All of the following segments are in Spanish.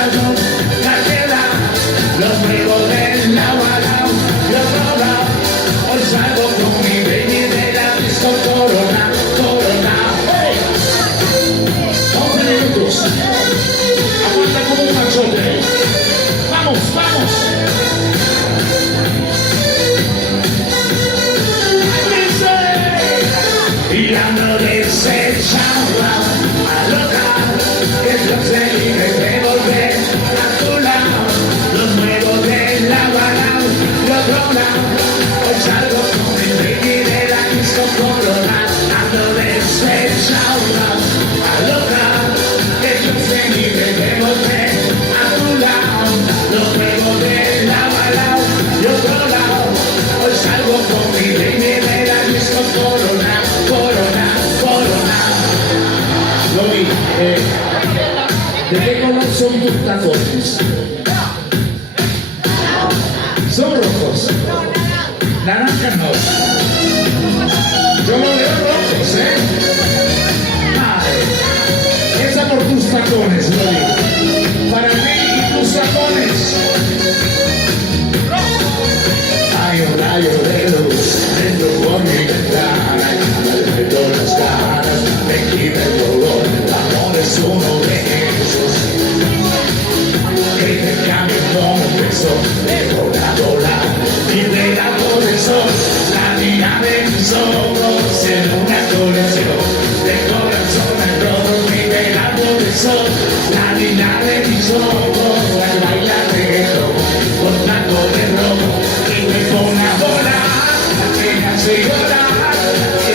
corazón, la queda, los juegos del lado a lado, y otro lado. Hoy salgo con mi baby de la disco Corona, Corona. ¡Hey! 11 minutos. Aguanta como un machote. Vamos, vamos. Y ando desechado a loca, que yo sé libre de volver a tu lado. Los muevo de lado a lado, y otro lado. Hoy salgo con el baby de la disco Corona. Ando desechado a loca, que yo sé libre de volver a tu lado. Los muevo de lado a lado, y otro lado. Hoy salgo con mi baby de la disco Corona. Corona, Corona. Lomi, ¿de qué color son tus tacones? Son rojos. Naranja no. Yo lo veo rojos, Ay, esa por tus tacones, Lomi. Para mí y tus tacones. Hay un rayo de luz dentro por mi ventana. Todas las caras, me quita el dolor, el amor es uno de esos que te cambia como un beso, de volar, volar, y regalo del sol, la niña de mis ojos en una colección, de corazón en rojo, mi regalo del sol, la niña de mis ojos, al bailar reggaetón, con taco de rojo, y me pone a volar, la que me hace llorar.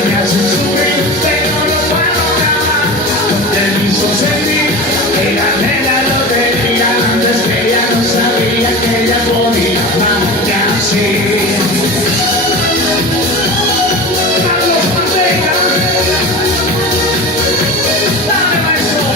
Me hace sufrir, pero no puedo nada. Te hizo sentir que gané la lotería. Antes que ella no sabía que ella podía amarte así. Carlos Manteca, dale maestro.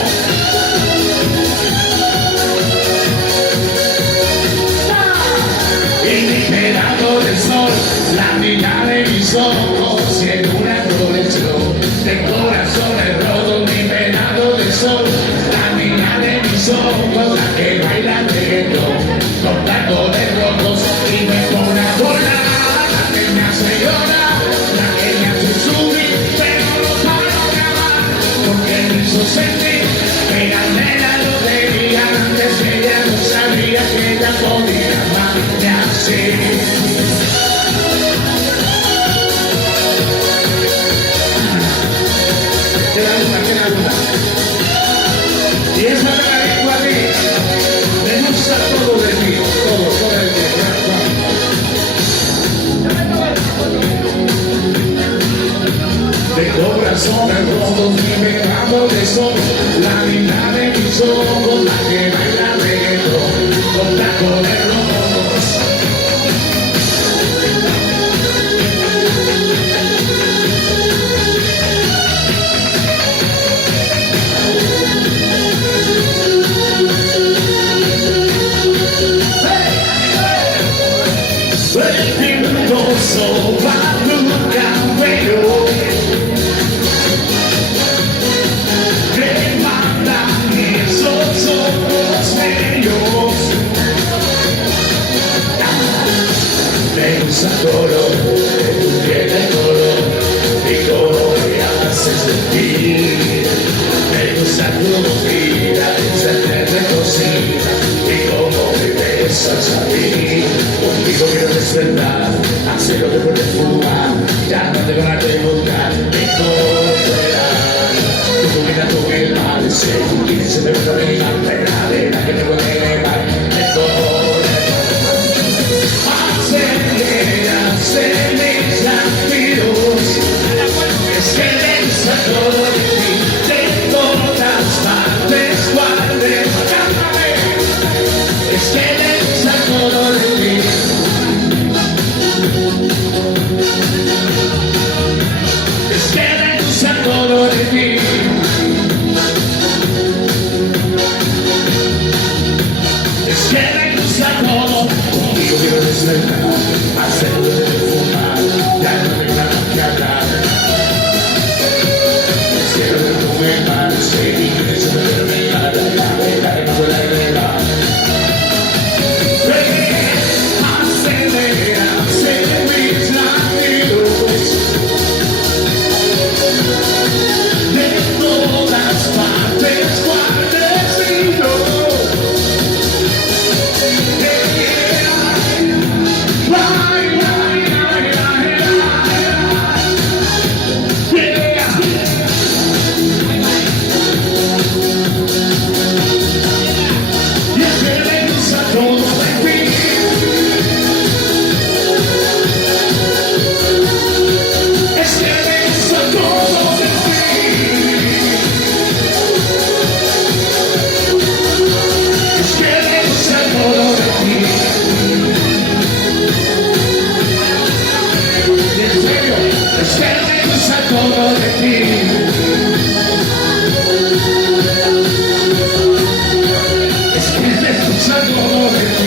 Y mi pedazo de sol, la niña de mis ojos, y en una colección de corazones rotos, mi venado de sol, la niña de mis ojos, la que baila reggaetón, con tacos de rojos, y me pone a volar, la que me hace llorar, la que me hace subir, pero no paro de amar, porque me hizo sentir que gané la lotería. Antes que ella no sabía que ella podía amarme así. Queda una. Y esa me la digo a ti. Me gusta todo de ti, todo el tiempo. De corazones rotos, mi pecado de sol, la niña de mis ojos, la que baila reggaetón, con taco de rojos. So I look out radio. Que mandan esos ojos medios. Me gusta todo de tu piel de color y cómo me haces sentir. Me gusta tu vida, esa eterna cocina y cómo me besas a mí. Contigo quiero despertar, hacer lo que puedes fumar, ya no te van a preguntar, me encontrarás. Tu vida, tu vida, se me va a reír, la que me puede elevar, me aceleras en mis latidos, es que le gusta todo de ti, de todas partes, guardes, cántame, es que le gusta todo de ti. Es que le gusta todo de ti. Es que le gusta todo. Contigo quiero despertar, hacerlo de fumar, ya no tengo nada que hablar. Es que lo que tú me parece y que se me termina, la verdad que no puedo agregar. Es que me gusta todo de